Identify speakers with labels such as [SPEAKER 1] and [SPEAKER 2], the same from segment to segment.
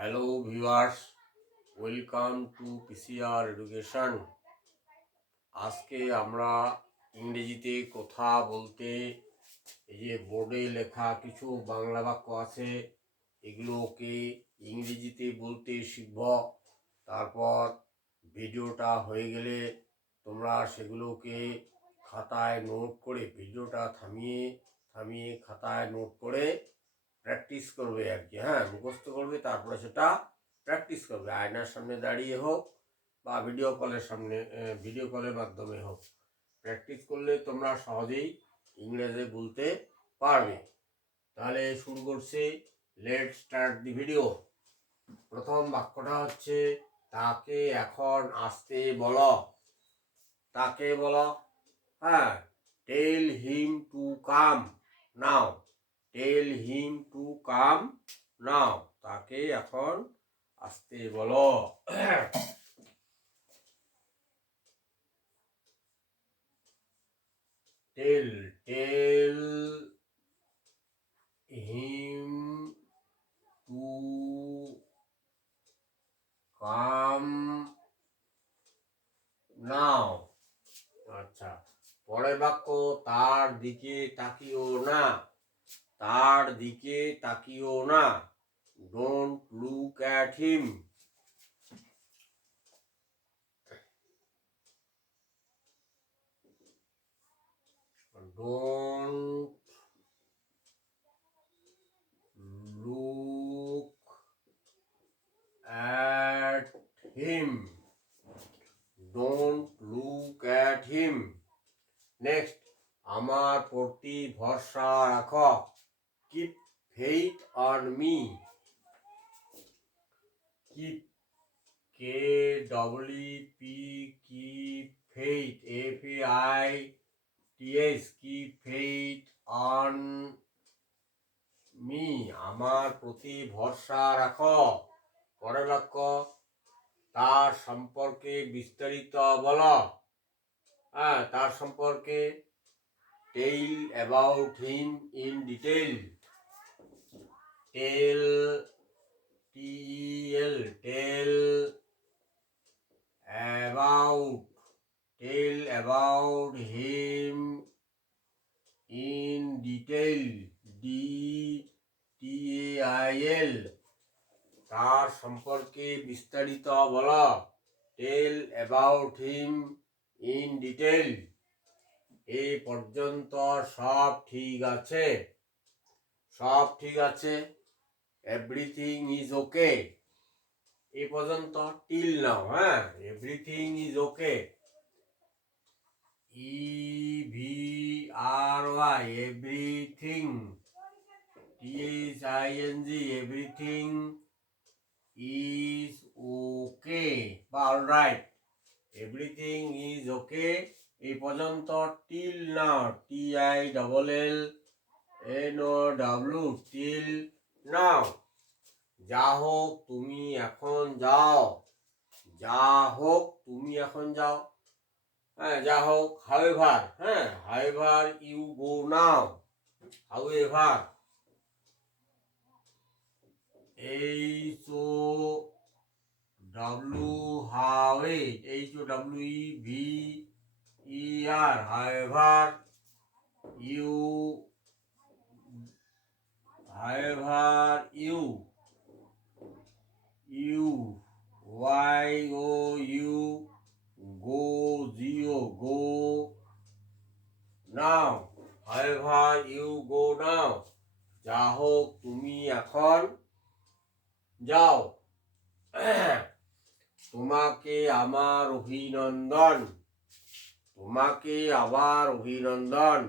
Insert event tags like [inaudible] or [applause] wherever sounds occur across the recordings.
[SPEAKER 1] Hello viewers welcome to PCR education আজকে আমরা ইংরেজিতে কথা বলতে, এই যে বোর্ডে লেখা কিছু বাংলা বাক্য আছে, এগুলোকে ইংরেজিতে বলতে শিখব। তারপর ভিডিওটা হয়ে গেলে তোমরা সেগুলোকে খাতায় নোট করে, ভিডিওটা থামিয়ে থামিয়ে খাতায় নোট করে প্র্যাকটিস করবে আর কি হ্যাঁ মুখস্থ করবে, তারপরে সেটা প্র্যাকটিস করবে। আয়নার সামনে দাঁড়িয়ে হোক বা ভিডিও কলের সামনে ভিডিও কলের মাধ্যমে হোক। প্র্যাকটিস করলে তোমরা সহজেই ইংরেজি বলতে পারবে। তাহলে শুরু করছি। লেট স্টার্ট দি ভিডিও প্রথম বাক্যটা হচ্ছে, তাকে এখন আসতে বলো। তাকে বলো হ্যাঁ tell him to come now tell him come now. তাকে এখন আসতে বলো। Tell tell, him to come now. আচ্ছা পরের বাক্য তার দিকে তাকিও দিকে তাকিও না। Don't look at him don't look at him don't look him next আমার প্রতি ভরসা রাখো। Keep faith on me keep K W P keep faith F A I T S keep faith on me আমার প্রতি ভরসা রাখো। পরের বাক্য, তার সম্পর্কে বিস্তারিত বলো। হ্যাঁ তার সম্পর্কে tell about him in detail tell TL tell about tell about him in detail D T I L. তার সম্পর্কে বিস্তারিত বলো। Tell about him in detail এই পর্যন্ত সব ঠিক আছে? সব ঠিক আছে? এভরিথিং ইজ ওকে এই পর্যন্ত টিল নাও হ্যাঁ? Everything is okay E V R Y everything T H I N G everything is okay বা অলরাইট এভরিথিং ইজ ওকে এই পর্যন্ত till now T I double L N O W till now. যা হোক তুমি এখন যাও। যা হোক তুমি এখন যাও। হ্যাঁ যা হোক হাউএভার হ্যাঁ however you go now however H O W how H O W E V E R however you however you you Y O U go G O go now however you go now যা হোক তুমি এখন যাও। [clears throat] তোমাকে আমার অভিনন্দন। তোমাকে আবার অভিনন্দন।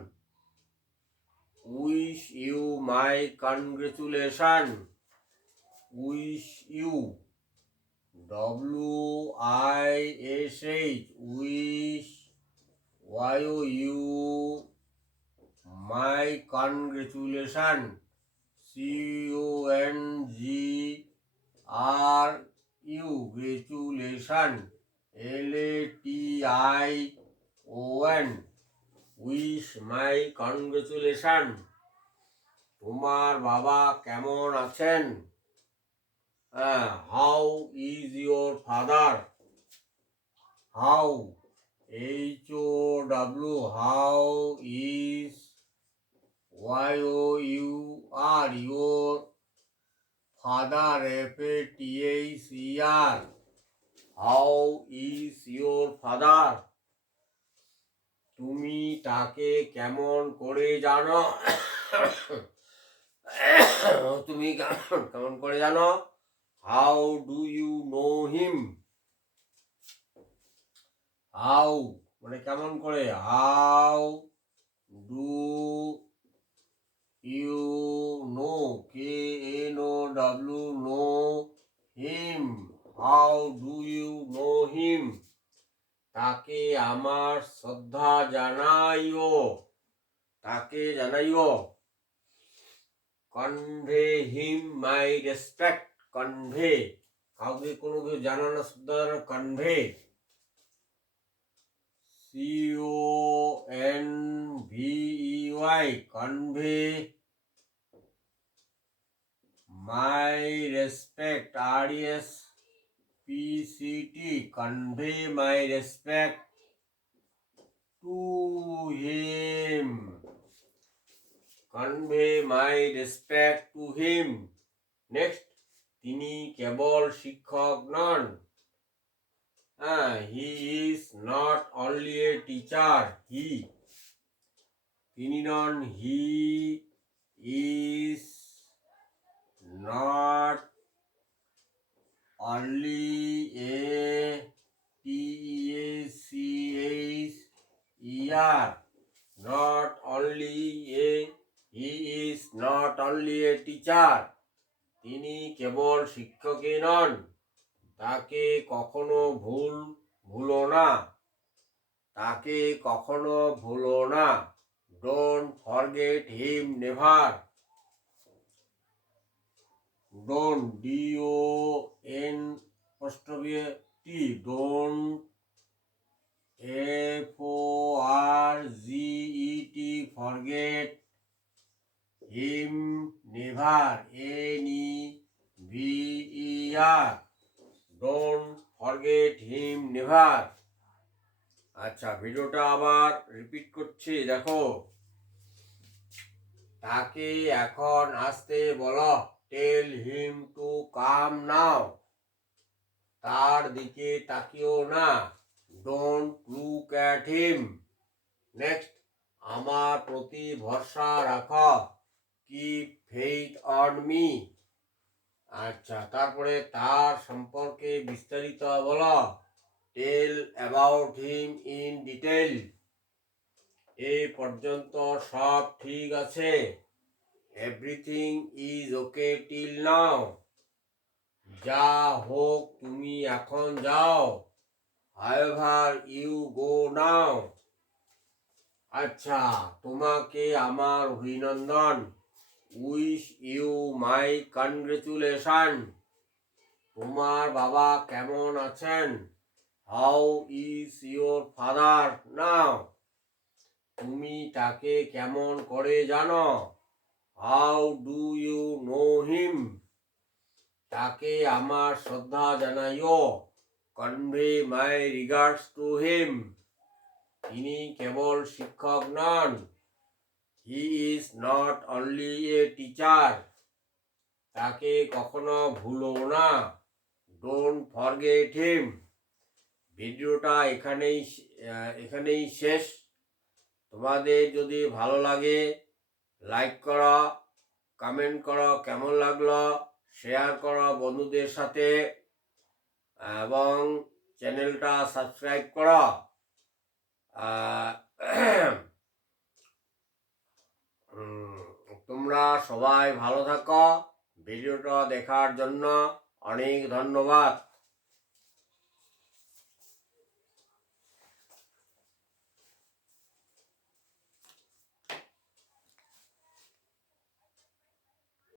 [SPEAKER 1] Wish you my congratulations. Wish you. W I S H. Wish Y O U. My congratulations. C O N G R U. Wish my congratulation তোমার বাবা কেমন আছেন? How is your father how H O W how is Y O U R your father F A T H E R how is your father তুমি তাকে কেমন করে জানো? তুমি কেমন করে জানো? How do you know him how মানে কেমন করে? How do you know K N O W know him how do you know him তাকে আমার শ্রদ্ধা জানাইও, তাকে জানাইও। Convey him my respect convey কাউকে কোনো কিছু জানানো শ্রদ্ধা জানানো convey C O N V Y convey my respect R S PCT convey my respect to him. Convey my respect to him. Next, তিনি কেবল শিক্ষক নন he is not only a teacher he তিনি নন he is not only a, T, A, C, H E R. Not only a, he is not only a teacher. তিনি কেবল শিক্ষকই নন। তাকে কখনো ভুল, ভুলো না। তাকে কখনো ভুলো না। Don't forget him never don't D O N apostrophe T don't F O R G E T forget him never N E V E R don't forget him never আচ্ছা ভিডিওটা আবার রিপিট করছি দেখো তাকে এখন আসতে বলো tell him to come now. তার দিকে তাকিও না। Don't look at him. Next, আমার প্রতি ভরসা রাখ। Keep faith on me. আচ্ছা তারপরে তার সম্পর্কে বিস্তারিত বলো। Tell about him in detail এই পর্যন্ত সব ঠিক আছে? Everything is okay till now যা হোক তুমি এখন যাও। হাইভার ইউ গো নাও আচ্ছা তোমাকে আমার অভিনন্দন। উইশ ইউ মাই কনগ্রেচুলেশন তোমার বাবা কেমন আছেন? How is your father now তুমি তাকে কেমন করে জানো? How do you know him? তাকে আমার শ্রদ্ধা জানাইও। Convey my regards to him. তিনি কেবল শিক্ষক নন, he is not only a teacher. তাকে কখনো ভুলো না। Don't forget him. ভিডিওটা এখানেই এখানেই শেষ। তোমাদের যদি ভালো লাগে লাইক করো কমেন্ট করো, কেমন লাগল? শেয়ার করো বন্ধুদের সাথে এবং চ্যানেলটা সাবস্ক্রাইব করো। তোমরা সবাই ভালো থাকো। ভিডিওটা দেখার জন্য অনেক ধন্যবাদ।